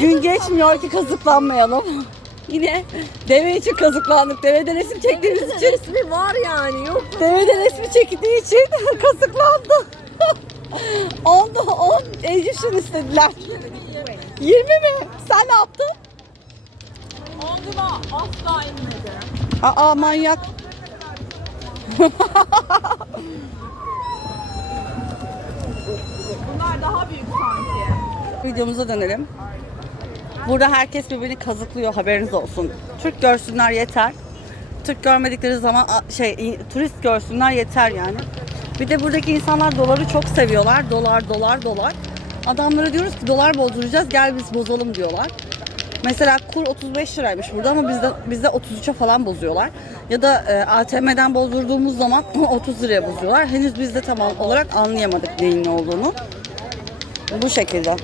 Gün geçmiyor ki kazıklanmayalım. Yine deve için kazıklandık. Devede resim çektiğimiz için. Resmi var yani yok. Devede resmi çektiği için kazıklandı. Onda 10 Egyptian istediler. 20 mi? Sen ne yaptın? Onda asla inmedi. Aa manyak. Bunlar daha büyük sanki. Videomuza dönelim. Burada herkes birbirini kazıklıyor haberiniz olsun. Türk görsünler yeter. Türk görmedikleri zaman şey turist görsünler yeter yani. Bir de buradaki insanlar doları çok seviyorlar. Dolar, dolar, dolar. Adamlara diyoruz ki dolar bozduracağız gel biz bozalım diyorlar. Mesela kur 35 liraymış burada ama bizde bizde 33'e falan bozuyorlar. Ya da e, ATM'den bozdurduğumuz zaman 30 liraya bozuyorlar. Henüz biz de tam olarak anlayamadık neyin ne olduğunu. Bu şekilde.